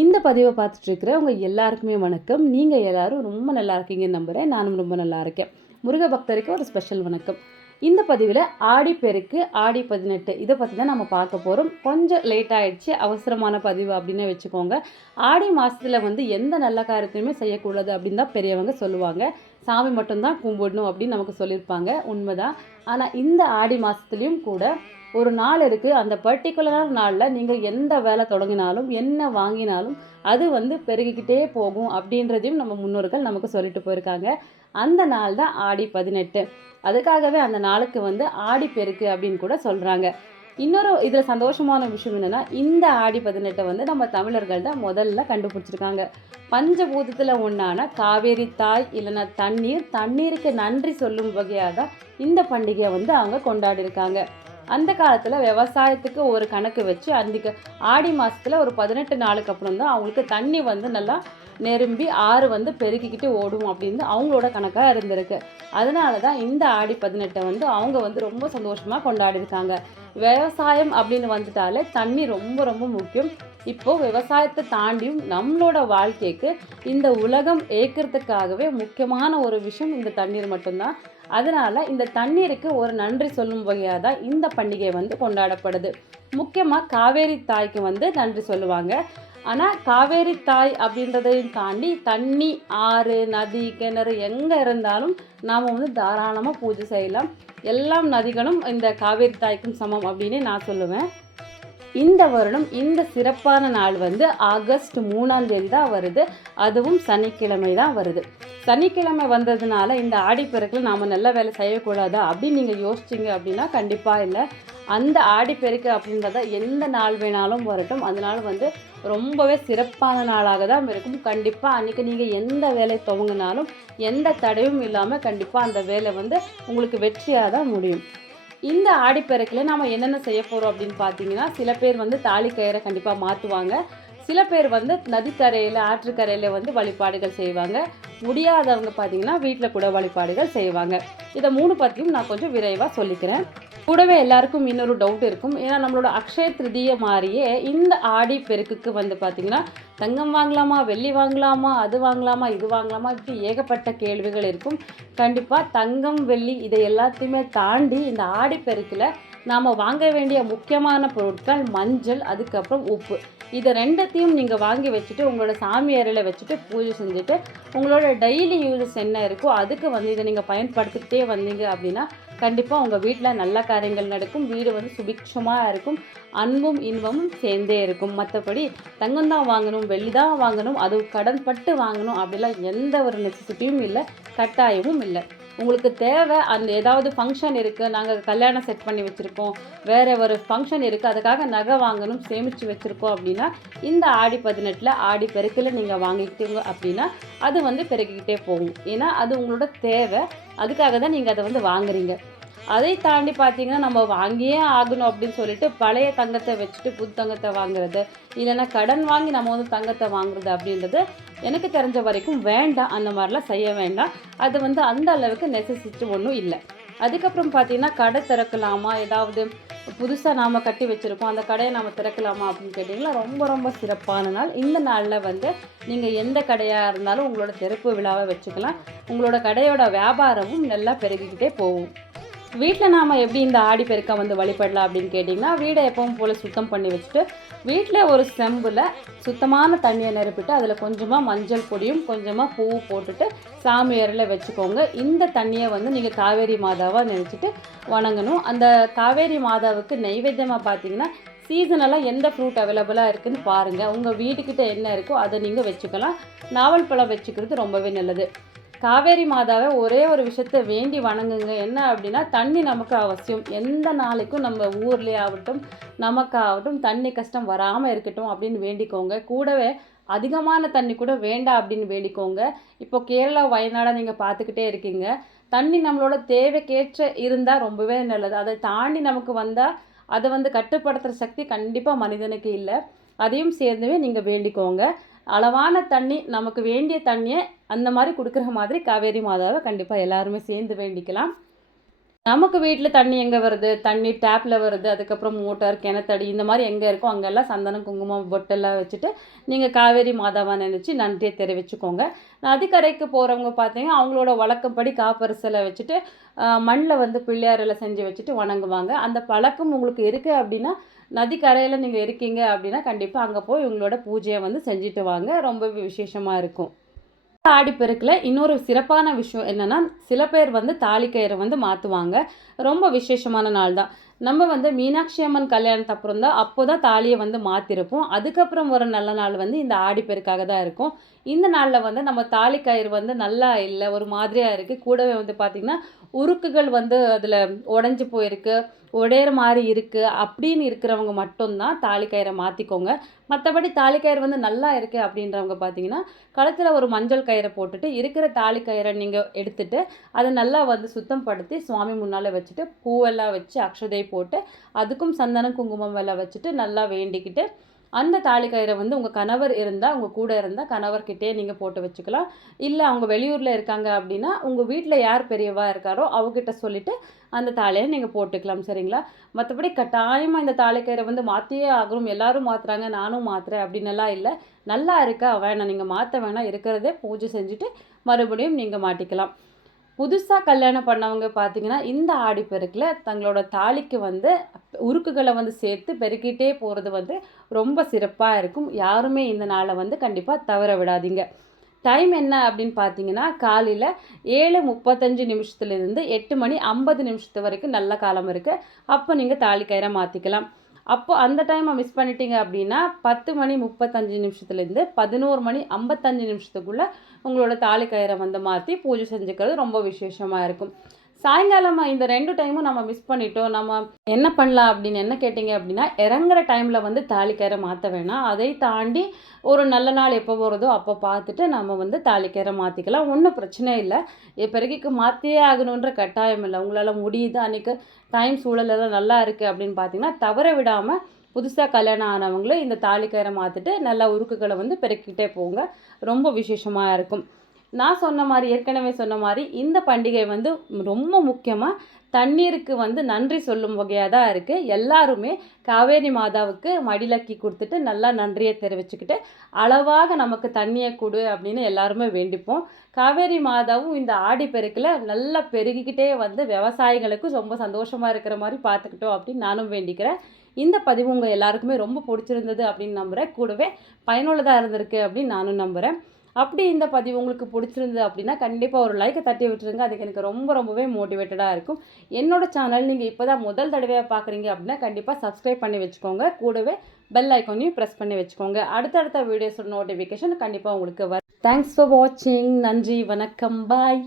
இந்த பதிவை பார்த்துட்ருக்கிற உங்கள் எல்லாருக்குமே வணக்கம். நீங்கள் எல்லோரும் ரொம்ப நல்லா இருக்கீங்கன்னு நம்புகிறேன். நானும் ரொம்ப நல்லா இருக்கேன். முருக பக்தருக்கு ஒரு ஸ்பெஷல் வணக்கம். இந்த பதிவில் ஆடிப்பெருக்கு ஆடி 18 இதை பற்றி தான் நம்ம பார்க்க போகிறோம். கொஞ்சம் லேட் ஆகிடுச்சு, அவசரமான பதிவு அப்படின்னு வச்சுக்கோங்க. ஆடி மாதத்தில் எந்த நல்ல காரியத்தையுமே செய்யக்கூடாது அப்படின்னு தான் பெரியவங்க சொல்லுவாங்க. சாமி மட்டும்தான் கும்பிடணும் அப்படின்னு நமக்கு சொல்லியிருப்பாங்க, உண்மைதான். ஆனால் இந்த ஆடி மாதத்துலேயும் கூட ஒரு நாள் இருக்குது. அந்த பர்டிகுலரான நாளில் நீங்கள் எந்த வேலை தொடங்கினாலும் என்ன வாங்கினாலும் அது பெருகிக்கிட்டே போகும் அப்படின்றதையும் நம்ம முன்னோர்கள் நமக்கு சொல்லிட்டு போயிருக்காங்க. அந்த நாள் தான் ஆடி 18. அதுக்காகவே அந்த நாளுக்கு ஆடிப்பெருக்கு அப்படின்னு கூட சொல்கிறாங்க. இன்னொரு இதில் சந்தோஷமான விஷயம் என்னென்னா, இந்த ஆடி 18 நம்ம தமிழர்கள் தான் முதல்ல கண்டுபிடிச்சிருக்காங்க. பஞ்சபூதத்தில் ஒன்றான காவேரி தாய் இல்லைன்னா தண்ணீருக்கு நன்றி சொல்லும் வகையாக தான் இந்த பண்டிகையை அவங்க கொண்டாடிருக்காங்க. அந்த காலத்தில் விவசாயத்துக்கு ஒரு கணக்கு வச்சு அன்றைக்கு ஆடி மாதத்தில் ஒரு 18 நாளுக்கு அப்புறம் தான் அவங்களுக்கு தண்ணி நல்லா நிரம்பி ஆறு பெருக்கிக்கிட்டு ஓடும் அப்படின்னு அவங்களோட கணக்காக இருந்திருக்கு. அதனால தான் இந்த ஆடி 18 அவங்க ரொம்ப சந்தோஷமாக கொண்டாடிருக்காங்க. விவசாயம் அப்படின்னு வந்துட்டாலே தண்ணி ரொம்ப ரொம்ப முக்கியம். இப்போது விவசாயத்தை தாண்டியும் நம்மளோட வாழ்க்கைக்கு இந்த உலகம் ஏற்கிறதுக்காகவே முக்கியமான ஒரு விஷயம் இந்த தண்ணீர் மட்டும்தான். அதனால் இந்த தண்ணீருக்கு ஒரு நன்றி சொல்லும் வகையாக தான் இந்த பண்டிகை கொண்டாடப்படுது. முக்கியமாக காவேரி தாய்க்கு நன்றி சொல்லுவாங்க. ஆனால் காவேரி தாய் அப்படின்றதையும் தாண்டி தண்ணி, ஆறு, நதி, கிணறு எங்கே இருந்தாலும் நாம் தாராளமாக பூஜை செய்யலாம். எல்லா நதிகளும் இந்த காவேரி தாய்க்கும் சமம் அப்படின்னு நான் சொல்லுவேன். இந்த வருடம் இந்த சிறப்பான நாள் ஆகஸ்ட் 3ஆம் தேதி தான் வருது. அதுவும் சனிக்கிழமை தான் வருது. சனிக்கிழமை வந்ததுனால இந்த ஆடிப்பெருக்கில் நாம் நல்ல வேலை செய்யக்கூடாதா அப்படின்னு நீங்கள் யோசிச்சிங்க அப்படின்னா கண்டிப்பாக இல்லை. அந்த ஆடிப்பெருக்கு அப்படின்றத எந்த நாள் வேணாலும் வரட்டும், அதனால் ரொம்பவே சிறப்பான நாளாக தான் இருக்கும். கண்டிப்பாக அன்றைக்கி நீங்கள் எந்த வேலை துவங்கினாலும் எந்த தடையும் இல்லாமல் கண்டிப்பாக அந்த வேலை உங்களுக்கு வெற்றியாக தான் முடியும். இந்த ஆடிப்பெருக்கில் நாம் என்னென்ன செய்ய போகிறோம் அப்படின்னு பார்த்தீங்கன்னா, சில பேர் தாலி கயிறை கண்டிப்பாக மாற்றுவாங்க. சில பேர் நதிக்கரையில், ஆற்றுக்கரையில் வழிபாடுகள் செய்வாங்க. முடியாதவங்க பார்த்தீங்கன்னா வீட்டில் கூட வழிபாடுகள் செய்வாங்க. இதை 3 பற்றியும் நான் கொஞ்சம் விரைவாக சொல்லிக்கிறேன். கூடவே எல்லாருக்கும் இன்னொரு டவுட் இருக்கும். ஏன்னா நம்மளோட அக்ஷய திருதியை மாதிரியே இந்த ஆடி பெருக்குக்கு பார்த்திங்கன்னா தங்கம் வாங்கலாமா, வெள்ளி வாங்கலாமா, அது வாங்கலாமா, இது வாங்கலாமா, இப்படி ஏகப்பட்ட கேள்விகள் இருக்கும். கண்டிப்பாக தங்கம், வெள்ளி இதை எல்லாத்தையுமே தாண்டி இந்த ஆடி பெருக்கில் நாம் வாங்க வேண்டிய முக்கியமான பொருட்கள் மஞ்சள், அதுக்கப்புறம் உப்பு. இதை ரெண்டத்தையும் நீங்கள் வாங்கி வச்சுட்டு உங்களோட சாமி அறையில் வச்சுட்டு பூஜை செஞ்சுட்டு உங்களோட டெய்லி யூஸஸ் என்ன இருக்கோ அதுக்கு இதை நீங்கள் பயன்படுத்திக்கிட்டே வந்தீங்க அப்படின்னா கண்டிப்பாக உங்கள் வீட்டில் நல்ல காரியங்கள் நடக்கும். வீடு சுபிக்ஷமாக இருக்கும். அன்பும் இன்பமும் சேர்ந்தே இருக்கும். மற்றபடி தங்கம் தான் வாங்கணும், வெள்ளி தான் வாங்கணும், அது கடன் பட்டு வாங்கணும் அப்படிலாம் எந்த ஒரு நெசசிட்டியும் இல்லை, கட்டாயமும் இல்லை. உங்களுக்கு தேவை அந்த ஏதாவது ஃபங்க்ஷன் இருக்குது, நாங்கள் கல்யாணம் செட் பண்ணி வச்சுருக்கோம், வேறு ஒரு ஃபங்க்ஷன் இருக்குது, அதுக்காக நகை வாங்கணும் சேமித்து வச்சுருக்கோம் அப்படின்னா இந்த ஆடி 18 ஆடி பெருக்கில் நீங்கள் வாங்கிக்கிட்டீங்க அப்படின்னா அது பெருக்கிக்கிட்டே போகும். ஏன்னா அது உங்களோட தேவை, அதுக்காக தான் நீங்கள் அதை வாங்குறீங்க. அதை தாண்டி பார்த்தீங்கன்னா நம்ம வாங்கியே ஆகணும் அப்படின்னு சொல்லிட்டு பழைய தங்கத்தை வச்சுட்டு புது தங்கத்தை வாங்குறது, இல்லைன்னா கடன் வாங்கி நம்ம தங்கத்தை வாங்குறது அப்படின்றது எனக்கு தெரிஞ்ச வரைக்கும் வேண்டாம். அந்த மாதிரிலாம் செய்ய வேண்டாம். அது அந்த அளவுக்கு நெசசிட்டி ஒன்றும் இல்லை. அதுக்கப்புறம் பார்த்தீங்கன்னா கடை திறக்கலாமா, ஏதாவது புதுசாக நாம் கட்டி வச்சுருக்கோம் அந்த கடையை நாம் திறக்கலாமா அப்படின்னு கேட்டிங்கன்னா ரொம்ப ரொம்ப சிறப்பான நாள். இந்த நாளில் நீங்கள் எந்த கடையாக இருந்தாலும் உங்களோட திறப்பு விழாவை வச்சுக்கலாம். உங்களோட கடையோட வியாபாரமும் நல்லா பெருகிக்கிட்டே போகும். வீட்டில் நாம் எப்படி இந்த ஆடி பெருக்கை வழிபடலாம் அப்படின்னு கேட்டிங்கன்னா, வீடை எப்பவும் போல் சுத்தம் பண்ணி வச்சுட்டு வீட்டில் ஒரு செம்பில் சுத்தமான தண்ணியை நிரப்பிட்டு அதில் கொஞ்சமாக மஞ்சள் பொடியும் கொஞ்சமாக பூ போட்டுட்டு சாமி அறையில் வச்சுக்கோங்க. இந்த தண்ணியை நீங்கள் காவேரி மாதாவாக நினச்சிட்டு வணங்கணும். அந்த காவேரி மாதாவுக்கு நைவேத்தியமாக பார்த்தீங்கன்னா சீசனெல்லாம் எந்த ஃப்ரூட் அவைலபிளாக இருக்குதுன்னு பாருங்கள். உங்கள் வீட்டுக்கிட்ட என்ன இருக்கோ அதை நீங்கள் வச்சுக்கலாம். நாவல் பழம் வச்சுக்கிறது ரொம்பவே நல்லது. காவேரி மாதாவை ஒரே ஒரு விஷயத்தை வேண்டி வணங்குங்க. என்ன அப்படின்னா தண்ணி நமக்கு அவசியம். எந்த நாளைக்கும் நம்ம ஊர்லேயே ஆகட்டும் நமக்காகட்டும் தண்ணி கஷ்டம் வராமல் இருக்கட்டும் அப்படின்னு வேண்டிக்கோங்க. கூடவே அதிகமான தண்ணி கூட வேண்டாம் அப்படின்னு வேண்டிக்கோங்க. இப்போ கேரளா, வயநாடை நீங்கள் பார்த்துக்கிட்டே இருக்கீங்க. தண்ணி நம்மளோட தேவைக்கேற்ற இருந்தால் ரொம்பவே நல்லது. அதை தாண்டி நமக்கு வந்தால் அதை கட்டுப்படுத்துகிற சக்தி கண்டிப்பாக மனிதனுக்கு இல்லை. அதையும் சேர்ந்துவே நீங்கள் வேண்டிக்கோங்க. அளவான தண்ணி, நமக்கு வேண்டிய தண்ணியை அந்த மாதிரி கொடுக்குற மாதிரி காவேரி மாதாவை கண்டிப்பாக எல்லாருமே சேர்ந்து வேண்டிக்கலாம். நமக்கு வீட்டில் தண்ணி எங்கே வருது, தண்ணி டேப்பில் வருது, அதுக்கப்புறம் மோட்டார், கிணத்தடி இந்த மாதிரி எங்கே இருக்கோ அங்கெல்லாம் சந்தனம், குங்குமம், பொட்டெல்லாம் வச்சுட்டு நீங்கள் காவேரி மாதாவை நினச்சி நன்றியை தெரிவிச்சுக்கோங்க. நதிக்கரைக்கு போகிறவங்க பார்த்தீங்கன்னா அவங்களோட வழக்கப்படி காப்பரிசலை வச்சுட்டு மண்ணில் வந்து பிள்ளையாரெல்லாம் செஞ்சு வச்சுட்டு வணங்குவாங்க. அந்த பழக்கம் உங்களுக்கு இருக்குது அப்படின்னா, நதிக்கரையில் நீங்கள் இருக்கீங்க அப்படின்னா கண்டிப்பாக அங்கே போய் உங்களோட பூஜையை வந்து செஞ்சுட்டு வாங்க. ரொம்ப விசேஷமாக இருக்கும். ஆடிப்பெருக்கில் இன்னொரு சிறப்பான விஷயம் என்னென்னா, சில பேர் வந்து தாலிக்கயிறை வந்து மாற்றுவாங்க. ரொம்ப விசேஷமான நாள் தான். நம்ம வந்து மீனாட்சி அம்மன் கல்யாணத்து அப்புறம் தான் அப்போ தான் தாலியை வந்து மாற்றிருப்போம். அதுக்கப்புறம் ஒரு நல்ல நாள் வந்து இந்த ஆடிப்பெருக்காக தான் இருக்கும். இந்த நாளில் வந்து நம்ம தாலிக்கயிறு வந்து நல்லா இல்லை, ஒரு மாதிரியாக இருக்குது. கூடவே வந்து பார்த்திங்கன்னா உருக்குகள் வந்து அதில் உடஞ்சி போயிருக்கு, உடையிற மாதிரி இருக்குது அப்படின்னு இருக்கிறவங்க மட்டும்தான் தாலிக்கயிறை மாற்றிக்கோங்க. மற்றபடி தாலிக்கயிறு வந்து நல்லா இருக்குது அப்படின்றவங்க பார்த்தீங்கன்னா, கழுத்தில் ஒரு மஞ்சள் கயிறை போட்டுட்டு இருக்கிற தாலிக்கயிறை நீங்கள் எடுத்துட்டு அதை நல்லா வந்து சுத்தம் படுத்தி சுவாமி முன்னால் வச்சுட்டு பூவெல்லாம் வச்சு அக்ஷதை போட்டு அதுக்கும் சந்தனம் குங்குமம் எல்லாம் வச்சுட்டு நல்லா வேண்டிக்கிட்டு அந்த தாலிக்கயிறை வந்து உங்கள் கணவர் இருந்தால் உங்கள் கூட இருந்தால் கணவர்கிட்டே நீங்கள் போட்டு வச்சுக்கலாம். இல்லை அவங்க வெளியூரில் இருக்காங்க அப்படின்னா உங்கள் வீட்டில் யார் பெரியவா இருக்காரோ அவங்ககிட்ட சொல்லிவிட்டு அந்த தாலியை நீங்கள் போட்டுக்கலாம். சரிங்களா? மற்றபடி கட்டாயமாக இந்த தாலிக்கயிறை வந்து மாற்றியே ஆகணும், எல்லாரும் மாற்றுறாங்க நானும் மாற்றுறேன் அப்படின்னெல்லாம் இல்லை. நல்லா இருக்கா வேணாம், நீங்கள் மாற்ற வேணாம், இருக்கிறதே பூஜை செஞ்சுட்டு மறுபடியும் நீங்கள் மாட்டிக்கலாம். புதுசாக கல்யாணம் பண்ணவங்க பார்த்தீங்கன்னா இந்த ஆடிப்பெருக்கில் தங்களோட தாலிக்கு வந்து உருக்குகளை வந்து சேர்த்து பெருக்கிட்டே போகிறது வந்து ரொம்ப சிறப்பாக இருக்கும். யாருமே இந்த நாளை வந்து கண்டிப்பாக தவற விடாதீங்க. டைம் என்ன அப்படின்னு பார்த்தீங்கன்னா காலையில் 7:35 நிமிஷத்துலேருந்து 8 மணி 50 நிமிஷத்து வரைக்கும் நல்ல காலம் இருக்குது. அப்போ நீங்கள் தாலிக்கயிறை மாற்றிக்கலாம். அப்போ அந்த டைமை மிஸ் பண்ணிட்டீங்க அப்படின்னா 10:35 நிமிஷத்துலேருந்து 11:55 நிமிஷத்துக்குள்ளே உங்களோட தாலிக்கயிறை வந்து மாற்றி பூஜை செஞ்சுக்கிறது ரொம்ப விசேஷமாக இருக்கும். சாயங்காலம் இந்த 2 டைமும் நம்ம மிஸ் பண்ணிட்டோம். நம்ம என்ன பண்ணலாம் அப்படின்னு என்ன கேட்டிங்க அப்படின்னா, இறங்குற டைமில் வந்து தாலிக்கயிறை மாற்ற வேணாம். அதை தாண்டி ஒரு நல்ல நாள் எப்போ வருதோ அப்போ பார்த்துட்டு நம்ம வந்து தாலிக்கயிறை மாற்றிக்கலாம். ஒன்றும் பிரச்சனை இல்லை. பிறகு மாற்றியே ஆகணுன்ற கட்டாயம் இல்லை. உங்களால் முடியுது, அன்றைக்கி டைம் சூழலெல்லாம் நல்லா இருக்குது அப்படின்னு பார்த்தீங்கன்னா தவற விடாமல் புதுசாக கல்யாணம் ஆனவங்களும் இந்த தாலிக்கயிறை மாற்றிட்டு நல்லா உருக்குகளை வந்து பெருக்கிட்டே போங்க. ரொம்ப விசேஷமாக இருக்கும். நான் சொன்ன மாதிரி ஏற்கனவே சொன்ன மாதிரி இந்த பண்டிகை வந்து ரொம்ப முக்கியமாக தண்ணீருக்கு வந்து நன்றி சொல்லும் வகையாக தான் இருக்குது. எல்லாருமே காவேரி மாதாவுக்கு மடிலக்கி கொடுத்துட்டு நல்லா நன்றியை தெரிவிச்சுக்கிட்டு அளவாக நமக்கு தண்ணியை கொடு அப்படின்னு எல்லாருமே வேண்டிப்போம். காவேரி மாதாவும் இந்த ஆடிப்பெருக்கில் நல்லா பெருகிக்கிட்டே வந்து விவசாயிகளுக்கும் ரொம்ப சந்தோஷமாக இருக்கிற மாதிரி பார்த்துக்கிட்டோம் அப்படின்னு நானும் வேண்டிக்கிறேன். இந்த பதிவு உங்கள் எல்லாருக்குமே ரொம்ப பிடிச்சிருந்தது அப்படின்னு நம்புகிறேன். கூடவே பயனுள்ளதாக இருந்திருக்கு அப்படின்னு நானும் நம்புகிறேன். அப்படி இந்த பதிவு உங்களுக்கு பிடிச்சிருந்தது அப்படின்னா கண்டிப்பாக ஒரு லைக்கை தட்டி விட்டுருங்க. அதுக்கு எனக்கு ரொம்பவே மோட்டிவேட்டடாக இருக்கும். என்னோடய சேனல் நீங்கள் இப்போ தான் முதல் தடவையாக பார்க்குறீங்க அப்படின்னா கண்டிப்பாக சப்ஸ்கிரைப் பண்ணி வச்சுக்கோங்க. கூடவே பெல் ஐக்கானையும் ப்ரெஸ் பண்ணி வச்சுக்கோங்க. அடுத்தடுத்த வீடியோஸோட நோட்டிஃபிகேஷன் கண்டிப்பாக உங்களுக்கு வரும். தேங்க்ஸ் ஃபார் வாட்சிங். நன்றி, வணக்கம், பாய்.